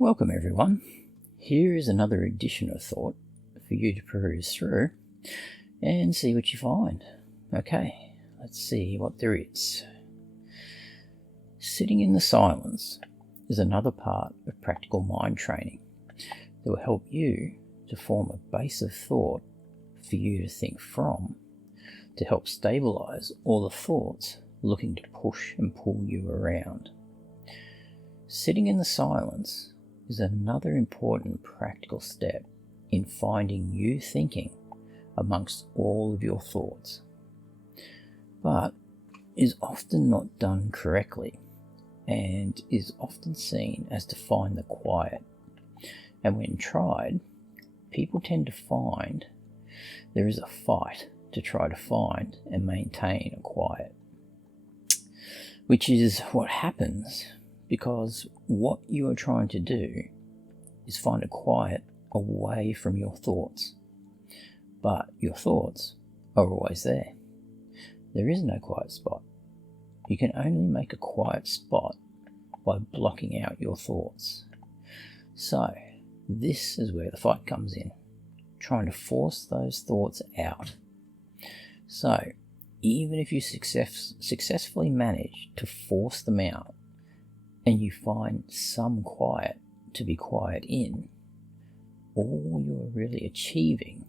Welcome everyone. Here is another edition of Thought for you to peruse through and see what you find. Okay, let's see what there is. Sitting in the silence is another part of practical mind training that will help you to form a base of thought for you to think from, to help stabilize all the thoughts looking to push and pull you around. Sitting in the silence is another important practical step in finding you thinking amongst all of your thoughts, but is often not done correctly and is often seen as to find the quiet. And when tried, people tend to find there is a fight to try to find and maintain a quiet, which is what happens because what you are trying to do is find a quiet away from your thoughts. But your thoughts are always there. There is no quiet spot. You can only make a quiet spot by blocking out your thoughts. So, this is where the fight comes in, trying to force those thoughts out. So, even if you successfully manage to force them out, and you find some quiet to be quiet in, all you're really achieving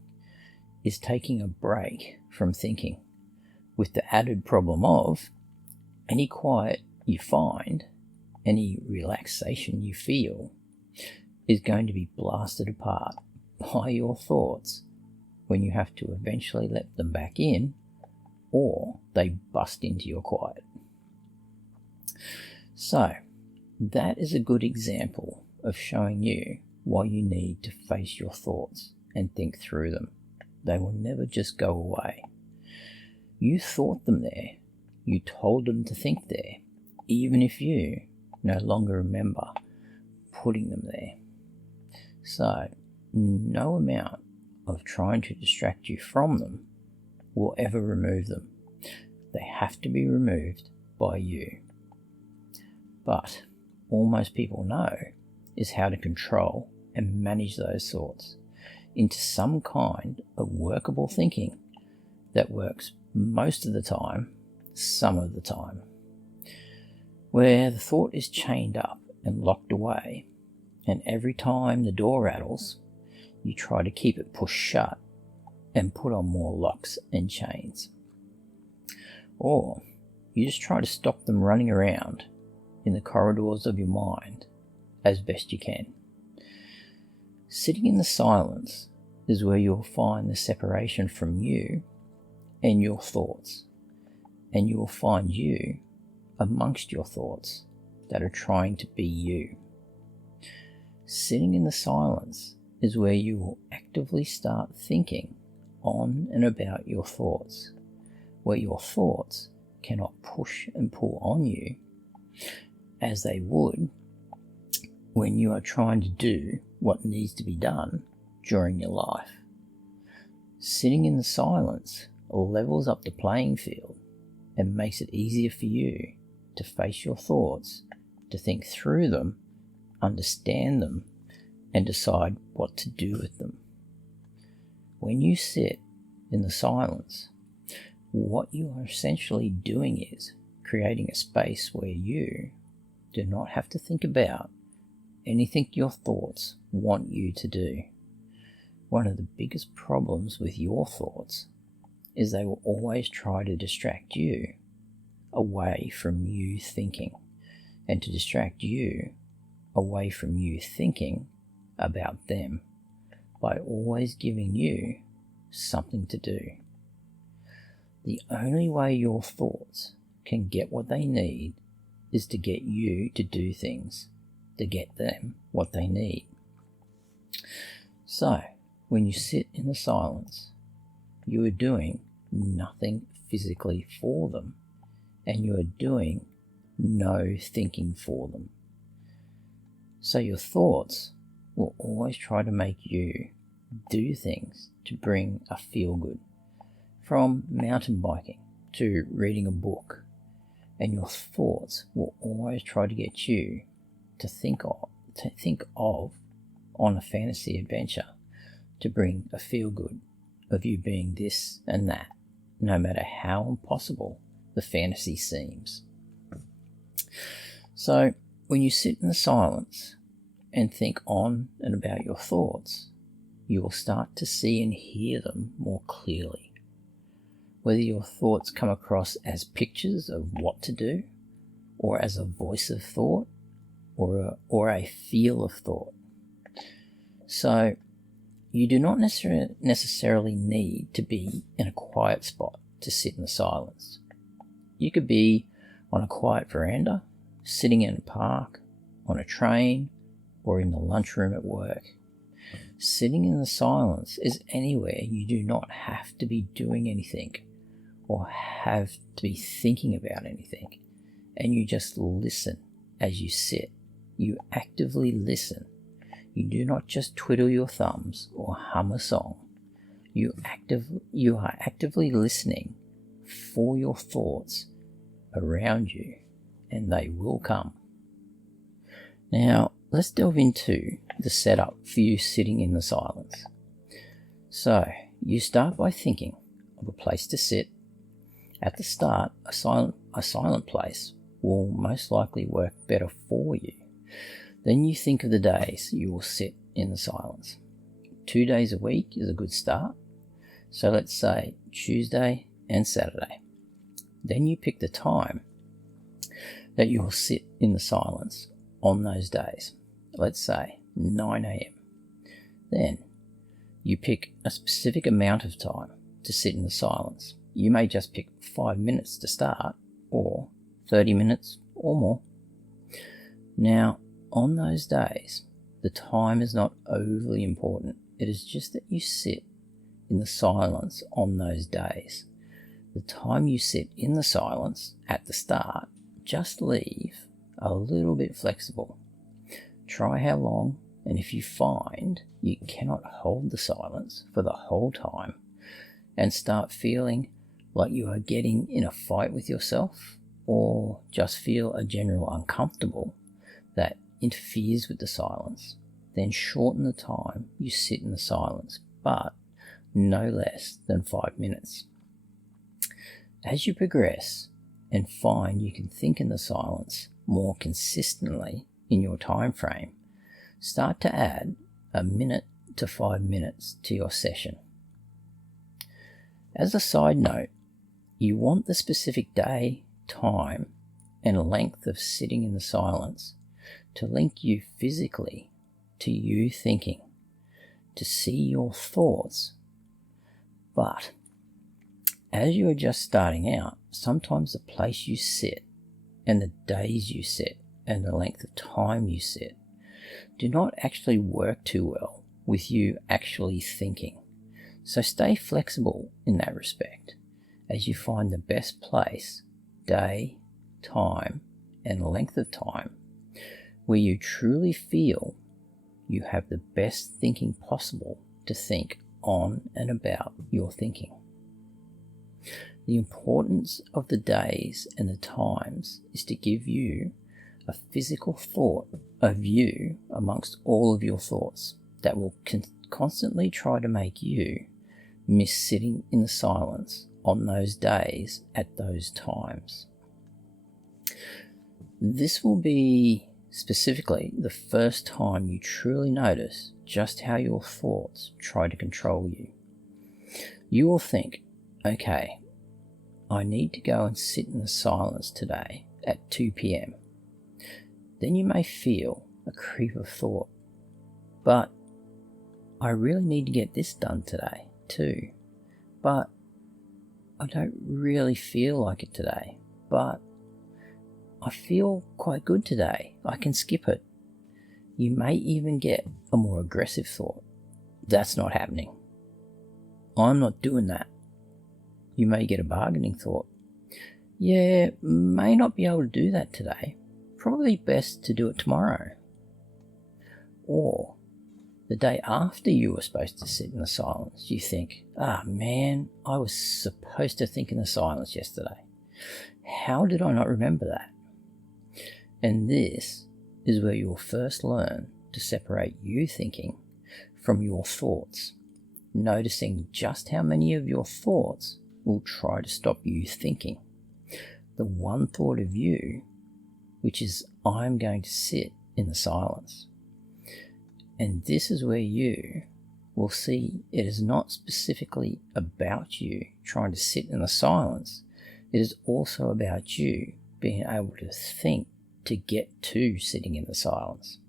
is taking a break from thinking, with the added problem of any quiet you find, any relaxation you feel, is going to be blasted apart by your thoughts when you have to eventually let them back in, or they bust into your quiet. So, that is a good example of showing you why you need to face your thoughts and think through them. They will never just go away. You thought them there. You told them to think there, even if you no longer remember putting them there. So, no amount of trying to distract you from them will ever remove them. They have to be removed by you. But all most people know is how to control and manage those thoughts into some kind of workable thinking that works most of the time, some of the time, where the thought is chained up and locked away, and every time the door rattles, you try to keep it pushed shut and put on more locks and chains. Or you just try to stop them running around in the corridors of your mind as best you can. Sitting in the silence is where you'll find the separation from you and your thoughts, and you will find you amongst your thoughts that are trying to be you. Sitting in the silence is where you will actively start thinking on and about your thoughts, where your thoughts cannot push and pull on you as they would when you are trying to do what needs to be done during your life. Sitting in the silence levels up the playing field and makes it easier for you to face your thoughts, to think through them, understand them, and decide what to do with them. When you sit in the silence, what you are essentially doing is creating a space where you do not have to think about anything your thoughts want you to do. One of the biggest problems with your thoughts is they will always try to distract you away from you thinking, and to distract you away from you thinking about them by always giving you something to do. The only way your thoughts can get what they need is to get you to do things, to get them what they need. So, when you sit in the silence, you are doing nothing physically for them, and you are doing no thinking for them. So your thoughts will always try to make you do things to bring a feel-good, from mountain biking to reading a book, and your thoughts will always try to get you to to think of on a fantasy adventure to bring a feel-good of you being this and that, no matter how impossible the fantasy seems. So when you sit in the silence and think on and about your thoughts, you will start to see and hear them more clearly. Whether your thoughts come across as pictures of what to do, or as a voice of thought, or a feel of thought. So you do not necessarily need to be in a quiet spot to sit in the silence. You could be on a quiet veranda, sitting in a park, on a train, or in the lunchroom at work. Sitting in the silence is anywhere you do not have to be doing anything or have to be thinking about anything, and you just listen as you sit. You actively listen. You do not just twiddle your thumbs or hum a song. You are actively listening for your thoughts around you, and they will come. Now, let's delve into the setup for you sitting in the silence. So, you start by thinking of a place to sit. At the start, a silent place will most likely work better for you. Then you think of the days you will sit in the silence. 2 days a week is a good start. So let's say Tuesday and Saturday. Then you pick the time that you will sit in the silence on those days. Let's say 9 a.m. Then you pick a specific amount of time to sit in the silence. You may just pick 5 minutes to start, or 30 minutes or more. Now, on those days, the time is not overly important. It is just that you sit in the silence on those days. The time you sit in the silence at the start, just leave a little bit flexible. Try how long, and if you find you cannot hold the silence for the whole time and start feeling like you are getting in a fight with yourself, or just feel a general uncomfortable that interferes with the silence, then shorten the time you sit in the silence, but no less than 5 minutes. As you progress and find you can think in the silence more consistently in your time frame, start to add 1 minute to 5 minutes to your session. As a side note, you want the specific day, time, and length of sitting in the silence to link you physically to you thinking, to see your thoughts. But as you are just starting out, sometimes the place you sit and the days you sit and the length of time you sit do not actually work too well with you actually thinking. So stay flexible in that respect as you find the best place, day, time, and length of time where you truly feel you have the best thinking possible to think on and about your thinking. The importance of the days and the times is to give you a physical thought of you amongst all of your thoughts that will constantly try to make you miss sitting in the silence on those days at those times. This will be specifically the first time you truly notice just how your thoughts try to control you. You will think, okay, I need to go and sit in the silence today at 2 p.m. Then you may feel a creep of thought, but I really need to get this done today too. But I don't really feel like it today, but I feel quite good today. I can skip it. You may even get a more aggressive thought. That's not happening. I'm not doing that. You may get a bargaining thought. Yeah, may not be able to do that today. Probably best to do it tomorrow. Or the day after you were supposed to sit in the silence, you think, man, I was supposed to think in the silence yesterday. How did I not remember that? And this is where you'll first learn to separate you thinking from your thoughts, noticing just how many of your thoughts will try to stop you thinking. The one thought of you, which is I'm going to sit in the silence. And this is where you will see it is not specifically about you trying to sit in the silence. It is also about you being able to think to get to sitting in the silence,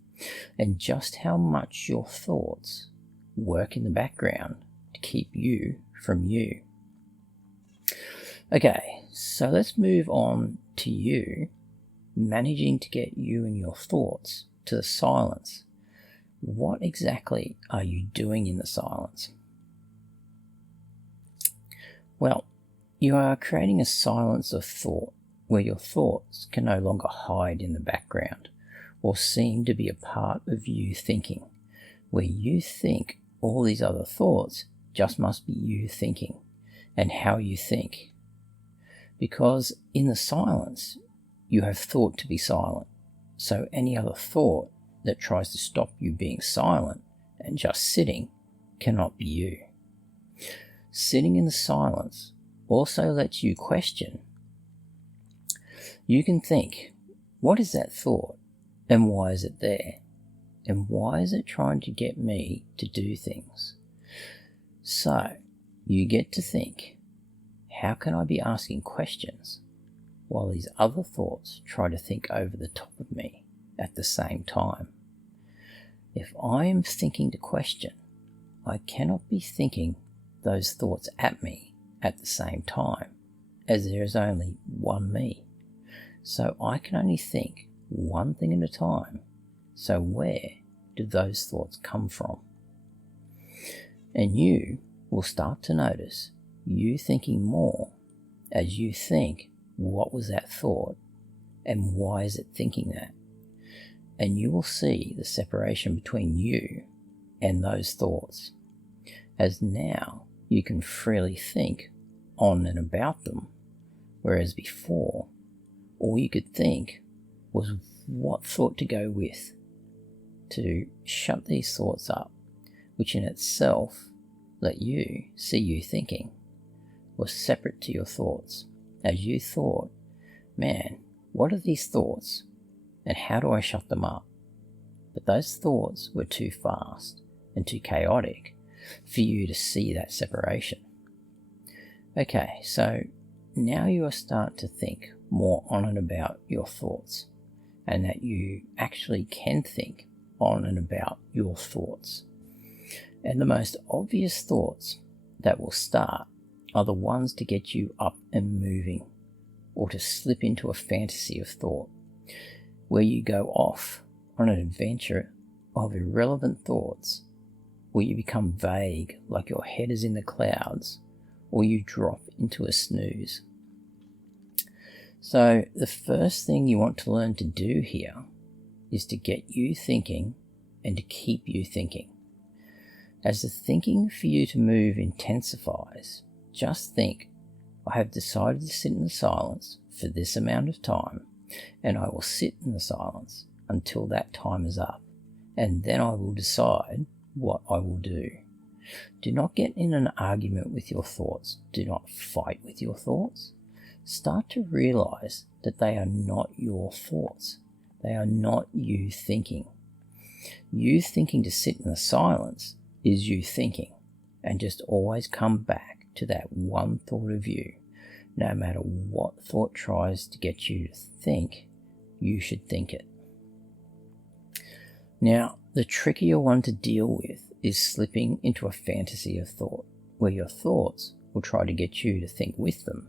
and just how much your thoughts work in the background to keep you from you. Okay, so let's move on to you managing to get you and your thoughts to the silence. What exactly are you doing in the silence? Well, you are creating a silence of thought where your thoughts can no longer hide in the background or seem to be a part of you thinking, where you think all these other thoughts just must be you thinking and how you think. Because in the silence, you have thought to be silent, so any other thought that tries to stop you being silent and just sitting cannot be you. Sitting in the silence also lets you question. You can think, what is that thought and why is it there? And why is it trying to get me to do things? So you get to think, how can I be asking questions while these other thoughts try to think over the top of me at the same time? If I am thinking to question, I cannot be thinking those thoughts at me at the same time, as there is only one me. So I can only think one thing at a time. So where do those thoughts come from? And you will start to notice you thinking more as you think, what was that thought and why is it thinking that? And you will see the separation between you and those thoughts, as now you can freely think on and about them, whereas before all you could think was what thought to go with to shut these thoughts up, which in itself let you see you thinking was separate to your thoughts, as you thought, man, what are these thoughts and how do I shut them up? But those thoughts were too fast and too chaotic for you to see that separation. Okay, so now you are starting to think more on and about your thoughts, and that you actually can think on and about your thoughts. And the most obvious thoughts that will start are the ones to get you up and moving, or to slip into a fantasy of thought, where you go off on an adventure of irrelevant thoughts, where you become vague like your head is in the clouds, or you drop into a snooze. So the first thing you want to learn to do here is to get you thinking and to keep you thinking. As the thinking for you to move intensifies, just think, I have decided to sit in the silence for this amount of time, and I will sit in the silence until that time is up, and then I will decide what I will do. Do not get in an argument with your thoughts. Do not fight with your thoughts. Start to realize that they are not your thoughts. They are not you thinking. You thinking to sit in the silence is you thinking, and just always come back to that one thought of you. No matter what thought tries to get you to think, you should think it. Now, the trickier one to deal with is slipping into a fantasy of thought, where your thoughts will try to get you to think with them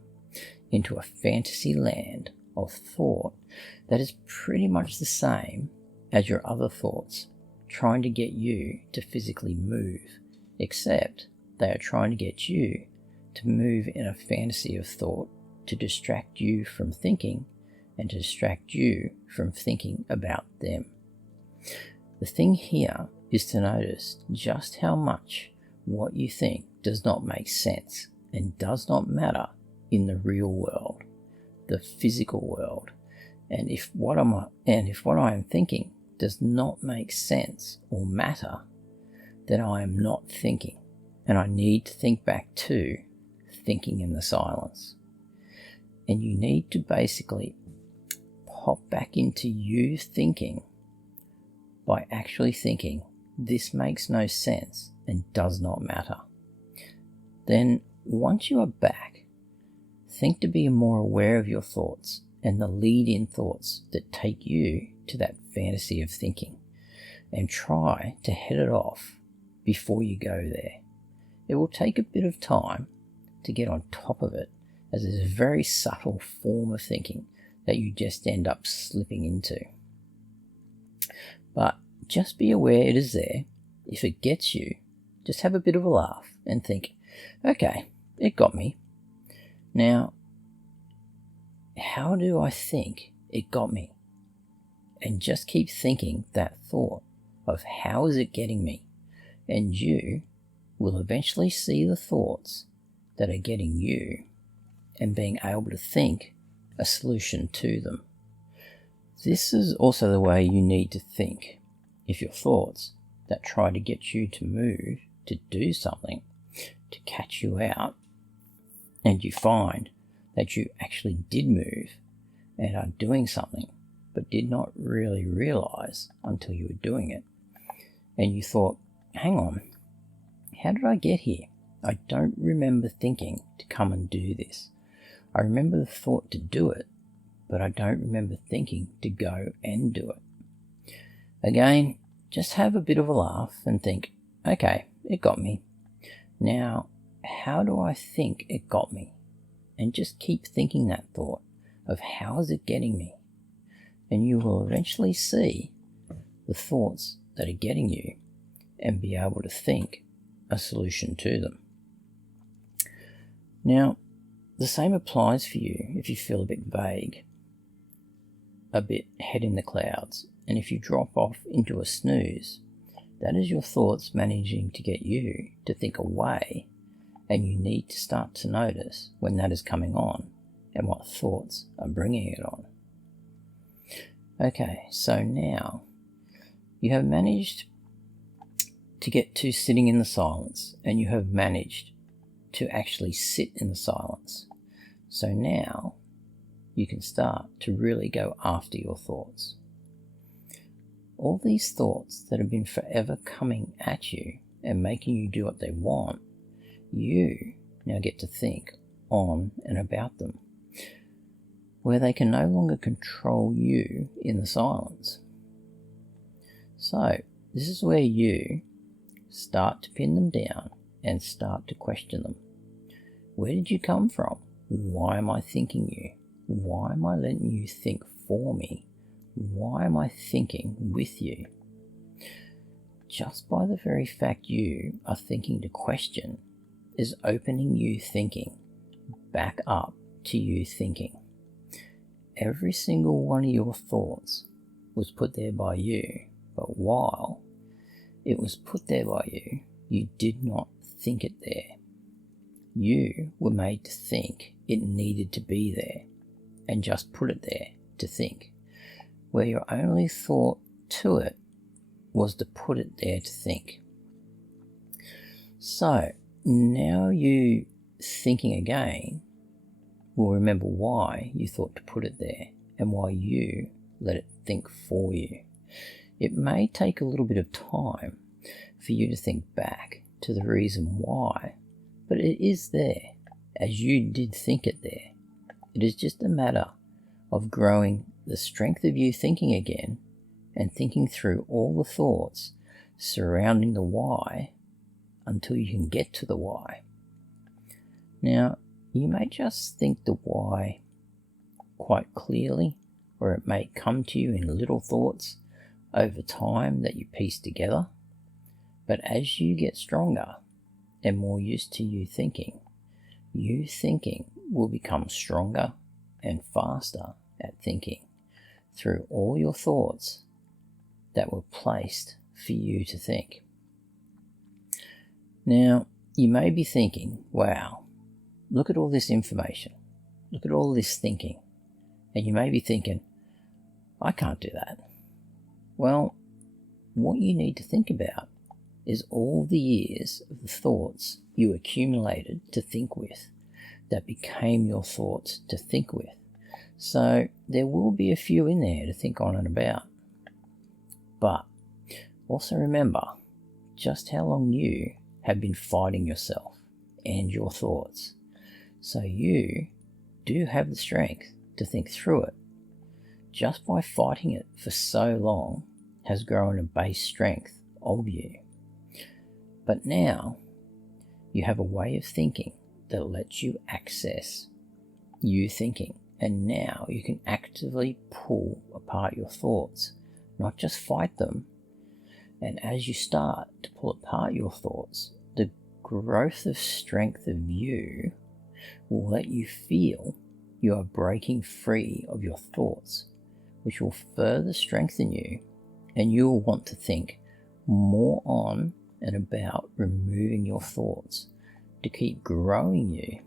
into a fantasy land of thought that is pretty much the same as your other thoughts, trying to get you to physically move, except they are trying to get you to move in a fantasy of thought to distract you from thinking and to distract you from thinking about them. The thing here is to notice just how much what you think does not make sense and does not matter in the real world, the physical world, And if what I am thinking does not make sense or matter, then I am not thinking, and I need to think back to thinking in the silence. And you need to basically pop back into you thinking by actually thinking, this makes no sense and does not matter. Then, once you are back, think to be more aware of your thoughts and the lead-in thoughts that take you to that fantasy of thinking, and try to head it off before you go there. It will take a bit of time to get on top of it, as it's a very subtle form of thinking that you just end up slipping into. But just be aware it is there. If it gets you, just have a bit of a laugh and think, okay, it got me. Now, how do I think it got me? And just keep thinking that thought of how is it getting me? And you will eventually see the thoughts that are getting you and being able to think a solution to them. This is also the way you need to think. If your thoughts that try to get you to move, to do something, to catch you out, and you find that you actually did move and are doing something, but did not really realize until you were doing it, and you thought, hang on, how did I get here? I don't remember thinking to come and do this. I remember the thought to do it, but I don't remember thinking to go and do it. Again, just have a bit of a laugh and think, okay, it got me. Now, how do I think it got me? And just keep thinking that thought of how is it getting me? And you will eventually see the thoughts that are getting you and be able to think a solution to them. Now, the same applies for you if you feel a bit vague, a bit head in the clouds, and if you drop off into a snooze, that is your thoughts managing to get you to think away, and you need to start to notice when that is coming on and what thoughts are bringing it on. Okay, so now you have managed to get to sitting in the silence, and you have managed to actually sit in the silence. So now you can start to really go after your thoughts. All these thoughts that have been forever coming at you and making you do what they want, you now get to think on and about them, where they can no longer control you in the silence. So this is where you start to pin them down and start to question them. Where did you come from? Why am I thinking you? Why am I letting you think for me? Why am I thinking with you? Just by the very fact you are thinking to question is opening you thinking back up to you thinking. Every single one of your thoughts was put there by you, but while it was put there by you, you did not think it there. You were made to think it needed to be there and just put it there to think, where your only thought to it was to put it there to think. So now you thinking again will remember why you thought to put it there and why you let it think for you. It may take a little bit of time for you to think back to the reason why, but it is there as you did think it there. It is just a matter of growing the strength of you thinking again and thinking through all the thoughts surrounding the why until you can get to the why. Now, you may just think the why quite clearly, or it may come to you in little thoughts over time that you piece together. But as you get stronger and more used to you thinking will become stronger and faster at thinking through all your thoughts that were placed for you to think. Now, you may be thinking, wow, look at all this information, look at all this thinking, and you may be thinking, I can't do that. Well, what you need to think about is all the years of the thoughts you accumulated to think with, that became your thoughts to think with. So there will be a few in there to think on and about. But also remember just how long you have been fighting yourself and your thoughts. So you do have the strength to think through it. Just by fighting it for so long has grown a base strength of you. But now you have a way of thinking that lets you access you thinking, and now you can actively pull apart your thoughts, not just fight them. And as you start to pull apart your thoughts, the growth of strength of you will let you feel you are breaking free of your thoughts, which will further strengthen you, and you will want to think more on and about removing your thoughts to keep growing you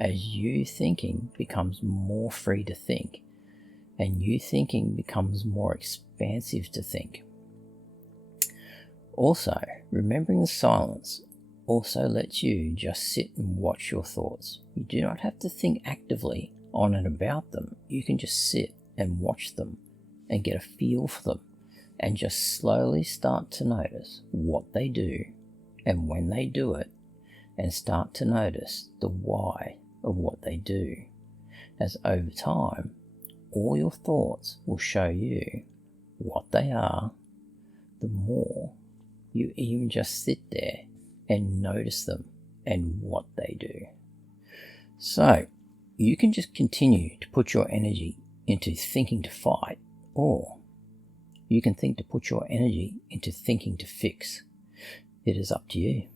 as you thinking becomes more free to think and you thinking becomes more expansive to think. Also, remembering the silence also lets you just sit and watch your thoughts. You do not have to think actively on and about them. You can just sit and watch them and get a feel for them and just slowly start to notice what they do and when they do it, and start to notice the why of what they do. As over time, all your thoughts will show you what they are, the more you even just sit there and notice them and what they do. So you can just continue to put your energy into thinking to fight, or you can think to put your energy into thinking to fix. It is up to you.